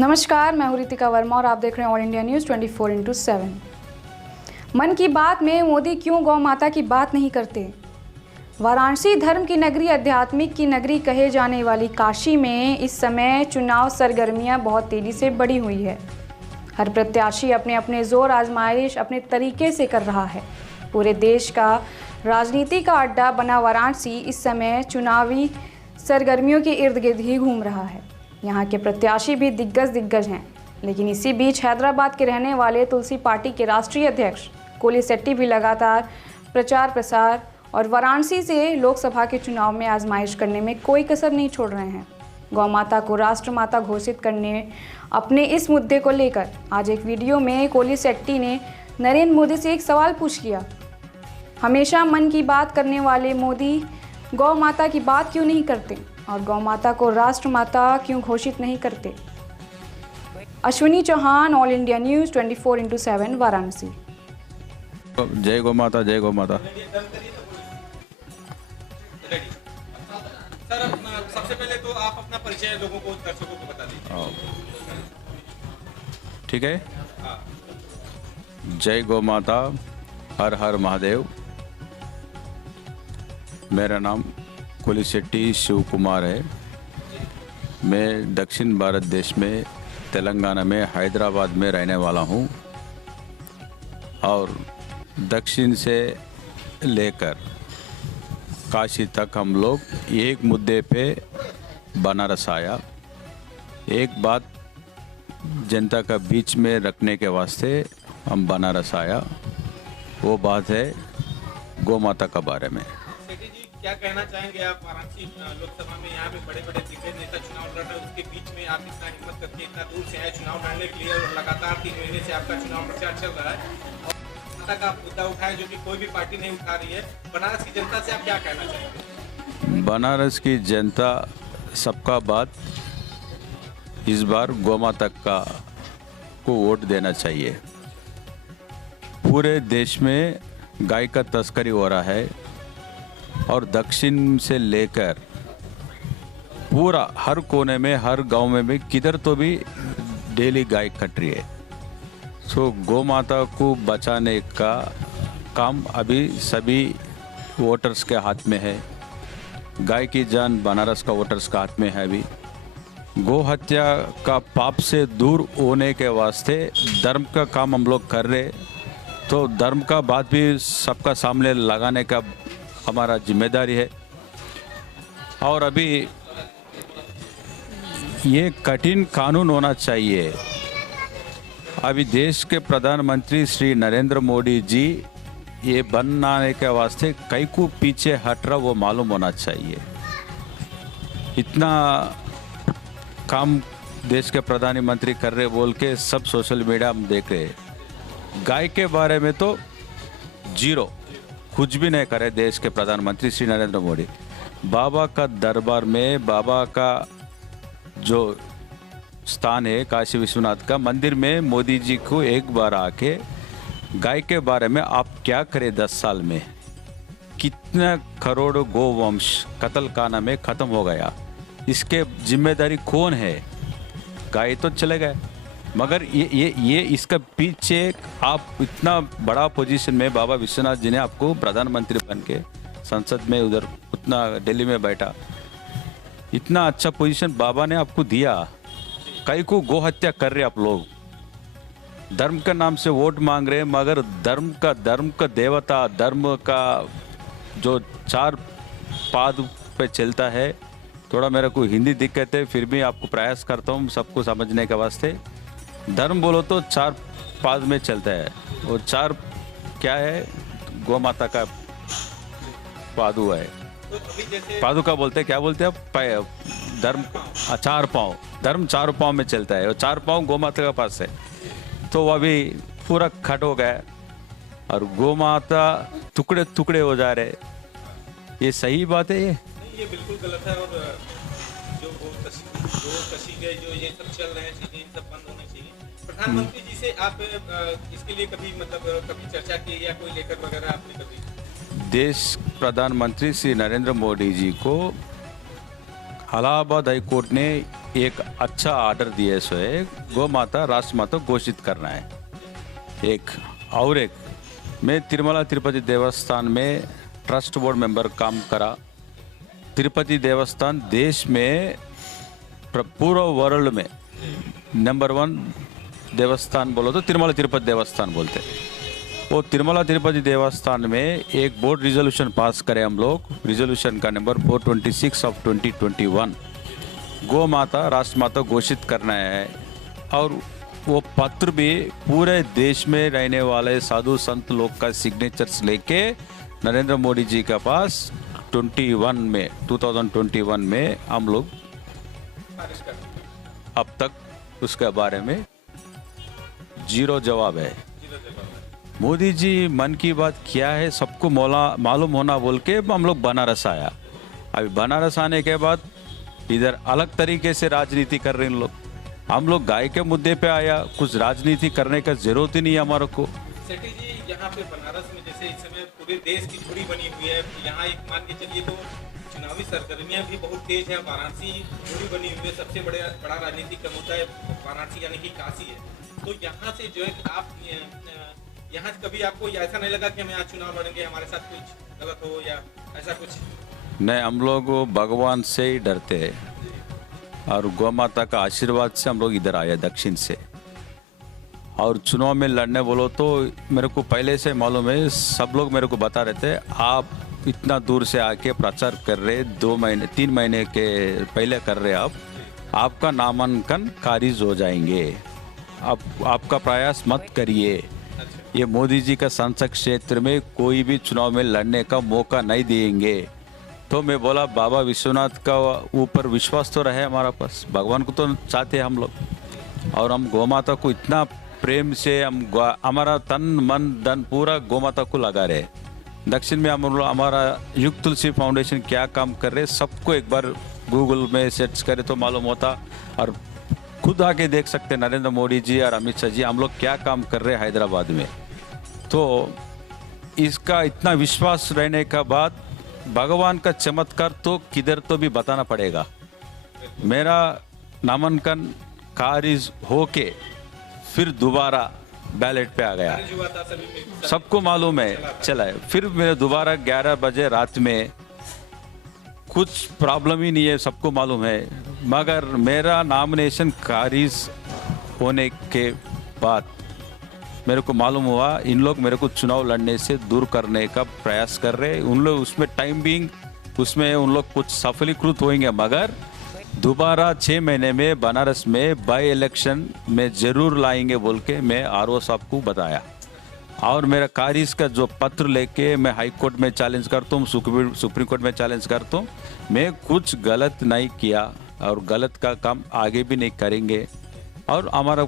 नमस्कार, मैं हूं रितिका वर्मा और आप देख रहे हैं ऑल इंडिया न्यूज़ 24/7। मन की बात में मोदी क्यों गौ माता की बात नहीं करते? वाराणसी धर्म की नगरी, आध्यात्मिक की नगरी कहे जाने वाली काशी में इस समय चुनाव सरगर्मियां बहुत तेजी से बढ़ी हुई है। हर प्रत्याशी अपने अपने जोर आजमाइश अपने तरीके से कर रहा है। पूरे देश का राजनीति का अड्डा बना वाराणसी इस समय चुनावी सरगर्मियों के इर्द गिर्द ही घूम रहा है। यहाँ के प्रत्याशी भी दिग्गज हैं, लेकिन इसी बीच हैदराबाद के रहने वाले तुलसी पार्टी के राष्ट्रीय अध्यक्ष कोली शेट्टी भी लगातार प्रचार प्रसार और वाराणसी से लोकसभा के चुनाव में आजमाइश करने में कोई कसर नहीं छोड़ रहे हैं। गौ माता को राष्ट्रमाता घोषित करने अपने इस मुद्दे को लेकर आज एक वीडियो में कोली शेट्टी ने नरेंद्र मोदी से एक सवाल पूछ लिया। हमेशा मन की बात करने वाले मोदी गौ माता की बात क्यों नहीं करते और गौ माता को राष्ट्रमाता क्यों घोषित नहीं करते? Ashwini Chauhan, all India news 24/7 Varanasi. जय गौ माता, जय गौ माता। सर, सबसे पहले तो आप अपना परिचय लोगों को, दर्शकों को बता दीजिए। ठीक है। जय गौ माता, हर हर महादेव। मेरा नाम कोली शेट्टी शिव कुमार है। मैं दक्षिण भारत देश में तेलंगाना में हैदराबाद में रहने वाला हूँ और दक्षिण से लेकर काशी तक हम लोग एक मुद्दे पे बनारस आया। एक बात जनता का बीच में रखने के वास्ते हम बनारस आया, वो बात है गौ माता के बारे में। क्या कहना चाहेंगे आप? वाराणसी लोकसभा में यहाँ पे बड़े बड़े दिग्गज नेता चुनाव लड़ रहे हैं, उसके बीच में आप इतना हिम्मत करके इतना दूर से आए चुनाव लड़ने के लिए और लगातार 3 महीने से आपका चुनाव प्रचार चल रहा है और माता का मुद्दा उठाए जो कि कोई भी पार्टी नहीं उठा रही है। बनारस की जनता से आप क्या कहना चाहेंगे? बनारस की जनता सबका बात इस बार गौ माता का को वोट देना चाहिए। पूरे देश में गाय का तस्करी हो रहा है और दक्षिण से लेकर पूरा हर कोने में हर गांव में भी किधर तो भी डेली गाय कट रही है। सो गौ माता को बचाने का काम अभी सभी वोटर्स के हाथ में है। गाय की जान बनारस का वोटर्स का हाथ में है। अभी गौ हत्या का पाप से दूर होने के वास्ते धर्म का काम हम लोग कर रहे, तो धर्म का बात भी सबका सामने लगाने का हमारा जिम्मेदारी है। और अभी ये कठिन कानून होना चाहिए। अभी देश के प्रधानमंत्री श्री नरेंद्र मोदी जी ये बनाने के वास्ते कई को पीछे हट रहा वो मालूम होना चाहिए। इतना काम देश के प्रधानमंत्री कर रहे बोल के सब सोशल मीडिया हम देख रहे हैं। गाय के बारे में तो जीरो, कुछ भी नहीं करे देश के प्रधानमंत्री श्री नरेंद्र मोदी। बाबा का दरबार में बाबा का जो स्थान है काशी विश्वनाथ का मंदिर में मोदी जी को एक बार आके गाय के बारे में आप क्या करें 10 साल में कितना करोड़ गोवंश कत्ल खाना में ख़त्म हो गया, इसके जिम्मेदारी कौन है? गाय तो चले गए, मगर ये इसका पीछे आप इतना बड़ा पोजीशन में बाबा विश्वनाथ जी ने आपको प्रधानमंत्री बन के संसद में उधर उतना दिल्ली में बैठा, इतना अच्छा पोजीशन बाबा ने आपको दिया। कई को गौ हत्या कर रहे आप लोग, धर्म का नाम से वोट मांग रहे हैं, मगर धर्म का देवता, धर्म का जो 4 पाद पे चलता है। थोड़ा मेरा को हिंदी दिक्कत है, फिर भी आपको प्रयास करता हूँ सबको समझने के वास्ते। धर्म बोलो तो 4 पाद में चलता है, और 4 क्या है? गौ माता का पादु है। पादु का बोलते हैं, क्या बोलते हैं आप? धर्म 4 पाँव, धर्म 4 पाँव में चलता है और 4 पाँव गौ माता का पास है। तो वो अभी पूरा खट हो गया और गौ माता टुकड़े टुकड़े हो जा रहे। ये सही बात है? ये बिल्कुल गलत है और जो गो कशी गए जो ये सब चल रहे हैं चीजें, इन सब बंद होनी चाहिए। प्रधानमंत्री जी से आप इसके लिए कभी चर्चा की या कोई लेकर वगैरह आपने कभी? देश प्रधानमंत्री श्री नरेंद्र मोदी जी को इलाहाबाद हाई कोर्ट ने एक अच्छा ऑर्डर दिया सो है, गौ माता राष्ट्र माता घोषित करना है। एक और एक, मैं तिरुमला तिरुपति देवस्थान में ट्रस्ट बोर्ड मेंबर काम करा। तिरुपति देवस्थान देश में पूरा वर्ल्ड में नंबर 1 देवस्थान बोलो तो तिरुमला तिरुपति देवस्थान बोलते। वो तिरुमला तिरुपति देवस्थान में एक बोर्ड रिजोल्यूशन पास करें हम लोग, रिजोल्यूशन का नंबर 426 ऑफ 2021, गौ माता राष्ट्र माता घोषित करना है। और वो पत्र भी पूरे देश में रहने वाले साधु संत लोग का सिग्नेचर्स लेके नरेंद्र मोदी जी के पास 2021 में हम लोग अब तक उसके बारे में जीरो जवाब है। मोदी जी मन की बात क्या है सबको मालूम होना बोल के हम लोग बनारस आया। अभी बनारस आने के बाद इधर अलग तरीके से राजनीति कर रहे हैं लोग। हम लोग गाय के मुद्दे पे आया, कुछ राजनीति करने का जरूरत ही नहीं है हमारे को। सेठी जी, यहाँ पे बनारस में जैसे इस समय पूरे देश की धुरी बनी हुई है, यहाँ एक मान के चलिए तो चुनावी सरगर्मियाँ भी बहुत तेज है। वाराणसी धुरी बनी हुई है, सबसे बड़ा राजनीतिक मुद्दा है वाराणसी यानी कि काशी है। तो यहाँ से जो है आप यहाँ कभी आपको ऐसा नहीं लगा कि हम यहाँ चुनाव लड़ेंगे, हमारे साथ कुछ गलत हो या ऐसा कुछ? नहीं, हम लोग भगवान से ही डरते हैं और गौ माता का आशीर्वाद से हम लोग इधर आए दक्षिण से। और चुनाव में लड़ने बोलो तो मेरे को पहले से मालूम है, सब लोग मेरे को बता रहे थे आप इतना दूर से आके प्रचार कर रहे, 3 महीने के पहले कर रहे, आपका नामांकन खारिज हो जाएंगे, अब आपका प्रयास मत करिए। ये मोदी जी का संसद क्षेत्र में कोई भी चुनाव में लड़ने का मौका नहीं देंगे। तो मैं बोला बाबा विश्वनाथ का ऊपर विश्वास तो रहे हमारा पास, भगवान को तो चाहते हम लोग। और हम गौ माता को इतना प्रेम से हमारा तन मन धन पूरा गौ माता को लगा रहे। दक्षिण में हमारा युग तुलसी फाउंडेशन क्या काम कर रहे सबको एक बार गूगल में सर्च करे तो मालूम होता। और खुद आके देख सकते नरेंद्र मोदी जी और अमित शाह जी हम लोग क्या काम कर रहे हैं हैदराबाद में। तो इसका इतना विश्वास रहने का बाद भगवान का चमत्कार तो किधर तो भी बताना पड़ेगा। मेरा नामांकन खारिज होके फिर दोबारा बैलेट पे आ गया, सबको मालूम है चला है। फिर मेरे दोबारा 11 बजे रात में कुछ प्रॉब्लम ही नहीं है, सबको मालूम है। मगर मेरा नॉमिनेशन खारिज होने के बाद मेरे को मालूम हुआ इन लोग मेरे को चुनाव लड़ने से दूर करने का प्रयास कर रहे। उन लोग उसमें टाइम बिंग उसमें उन लोग कुछ सफलीकृत होंगे, मगर दोबारा 6 महीने में बनारस में बाई इलेक्शन में जरूर लाएंगे बोल के मैं आरओ साहब को बताया। और मेरा खारिज का जो पत्र लेके मैं हाई कोर्ट में चैलेंज करता हूँ, सुप्रीम कोर्ट में चैलेंज करता हूँ। मैं कुछ गलत नहीं किया और गलत का काम आगे भी नहीं करेंगे। और हमारा